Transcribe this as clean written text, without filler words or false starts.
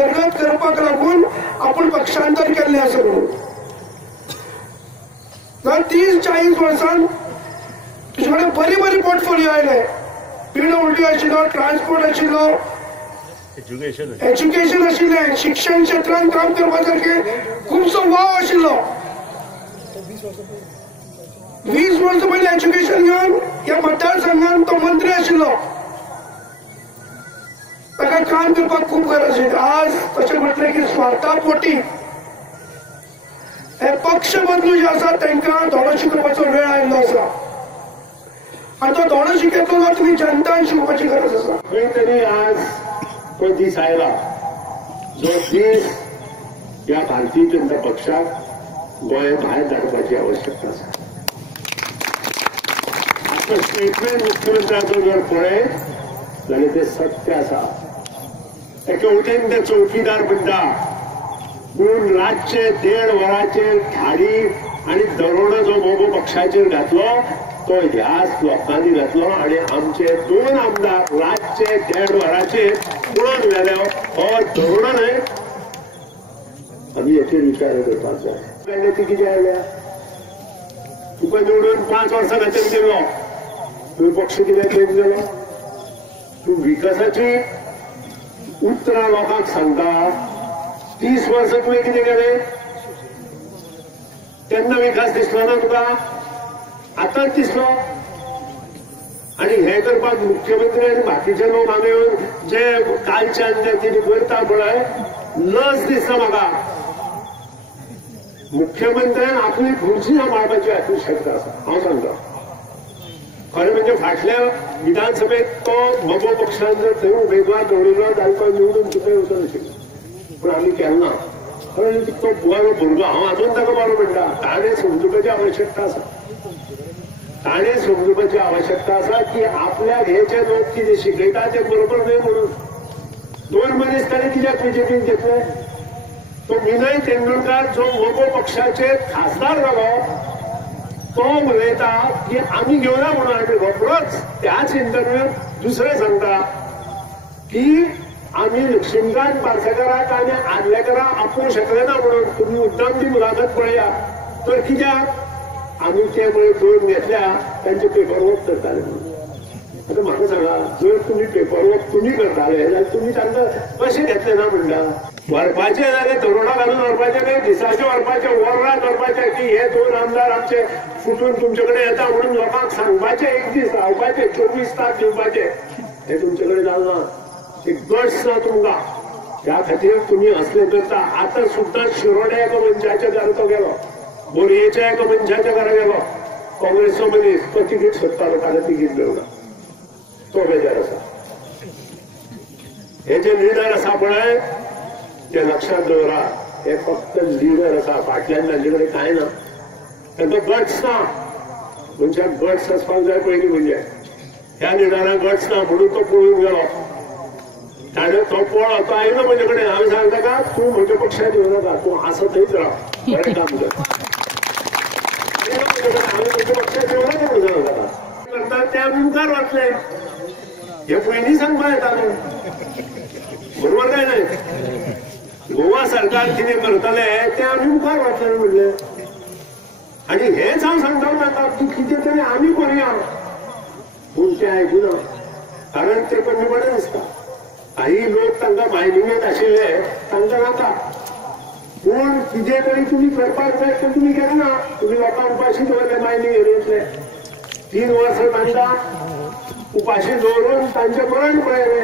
उदरगत करपाक लागून आपण पक्षांतर केल्ले आसा म्हणून. जर 30-40 वर्सां तुजे कडेन बरी बरी पोर्टफोलियो आयले, PWD आशिल्लो, ट्रान्सपोर्ट आशिल्लो, एज्युकेशन आशिल्लें, शिक्षण क्षेत्रांत काम करपा सारकें खुबसो वाव आशिल्लो. 20 वर्सां पयलीं एज्युकेशन घेवन ह्या मतदारसंघात तो मंत्री आशिल्लो. ताका काम करपाक खूब गरज आशिल्ली. आज तशें म्हटलें की स्वार्था पोटी हे पक्ष बदलू जे आसा तांकां धोडो शिकोवपाचो वेळ आयिल्लो आसा. आनी तो धोडो शिकयतलो जाल्यार तुमी जनतान शिकोवपाची गरज आसा. खंय तरी आज तो दीस आयला जो दीस ह्या भारतीय जनता पक्षाक गोंय भायर धाडपाची आवश्यकता आसा. आतां स्टेटमेंट मुख्यमंत्र्याचो जर पळयत जाल्यार ते सत्य आसा. एके वटेन ते चौकीदार म्हणटा पूण रातचे 1.5 वरांचेर धाडी आनी दरोडो जो मोगो पक्षाचेर घातलो तो ह्याच लोकांनी घातलो आनी आमचे 2 आमदार रातचे 1.5 वरांचेर पळोवन गेले. हो दरोडो न्हय. आमी हेचेर विचार करपाक जाय. ती कितें आयल्या तुका निवडून 5 वर्सां खातीर गेलो, तुवें पक्ष कितें चेंज केलो? तूं विकासाची उतरां लोकांक सांगता. 30 वर्सां तुवें कितें केलें? तेन्ना विकास दिसलो ना तुका? आतांच दिसलो. आनी हें करपाक मुख्यमंत्री आनी बाकीचे लोक हांगा येवन जे कालच्यान जे कितें करता पळय लज दिसता म्हाका. मुख्यमंत्र्यान आपली खुर्ची सांबाळपाची आवश्यकता आसा. हांव सांगता खरें म्हणजे फाटल्या विधानसभेत तो म्हजो पक्षान जर थंय उमेदवार दवरिल्लो जाल्यार तो निवडून सुद्दां वचूं नाशिल्लो. पूण आमी केन्ना खरें तो बरो भुरगो. हांव आजून ताका बरो म्हणटा. ताणें समजुपाची आवश्यकता आसा. ताणें समजुपाची आवश्यकता आसा की आपल्याक हे जे लोक कितें शिकयता ते बरोबर न्हय म्हणून. 2 मनीस ताणें कित्याक बीजेपीन घेतले? तो विनय तेंडुलकर जो मोगो पक्षाचे खासदार जालो तो उलयता की आमी घेवना म्हणून. आमी रोखडोच त्याच इंटरव्यूत दुसरें सांगता की आमी लक्ष्मीकांत पार्सेकाराक आनी आर्लेकराक आपोवंक शकले ना म्हणून. तुमी मुद्दाम ती मुलाखत पळया. तर कित्याक आमी ते पळय 2 घेतल्या तांचे पेपर वर्क करताले म्हणून. आतां म्हाका सांगा जर तुमी पेपर वर्क तुमी करताले जाल्यार तुमी तांकां कशें घेतले ना म्हणटा? व्हरपाचे जाल्यार दरोडा घालून व्हरपाचे न्हय, दिसाचे व्हरपाचे, वरां व्हरपाचे की हे 2 आमदार आमचे फुटून तुमचे कडेन येता म्हणून लोकांक सांगपाचे, 1 दीस रावपाचे, 24 तास दिवपाचे. हे तुमचे कडेन जावना. एक गट्स ना तुमकां. त्या खातीर तुमी असले करता. आतां सुद्दां शिरोड्या एका मनशाच्या घरा तो गेलो, बोरयेच्या एका मनशाच्या घरा गेलो. काँग्रेसचो मनीस तो तिकीट सोदतालो, ताका तिकीट मेळना. तो बेजार आसा. हे जे लिडर आसा पळय ते लक्षात दवरा. हे फक्त लिडर आसा. फाटल्यान तांचे कडेन कांय ना. तांकां गट्स ना. मनशाक गट्स आसपाक जाय पयलीं म्हणजे. ह्या लिडराक गट्स ना म्हणून तो पळून गेलो. ताणें तो पळो तो आयलो म्हजे कडेन. हांवें सांगलें ताका तूं म्हज्या पक्षान येवं नाका, तूं आसा थंयच राव, बरें काम कर. हांवें म्हज्या पक्षान येवं नाका म्हणून सांगलें ताका. करता ते आमी मुखार वतले. हे पयलीं सांगपा येता न्हू. बरोबर काय नाही? गोवा सरकार कितें करतले ते आमी मुखार वतले म्हणलें. आनी हेच हांव सांगता ताका तूं कितें तरी आमी करुया. पूण ते आयकुना. कारण ते कमीपणां दिसता. काही लोक तांकां मायनिंगेंत आशिल्ले तांकां नाका. पूण कितें तरी तुमी करपाक जाय तें तुमी केन्ना. तुमी लोकांक उपाशी दवरले मायनिंग एरियेंतले. 3 वर्सां तांकां उपाशी दवरून तांचे मरण पळयलें.